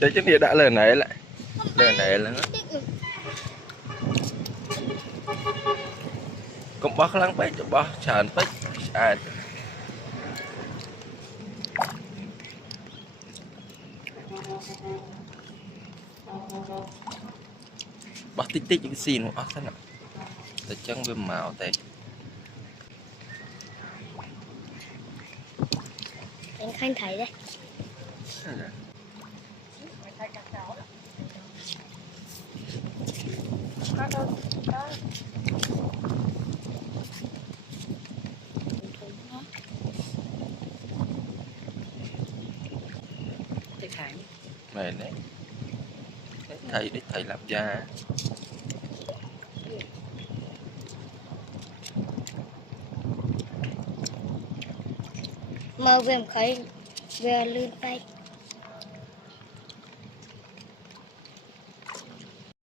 Thế chứ thì đã lần này lại lần này là cũng bóc lăng bách bóc tràn bách à bóc tích tích những xin của ác nào để chân với màu thế anh khanh thấy đây mày đấy thầy làm ra mà về khơi về lươn tay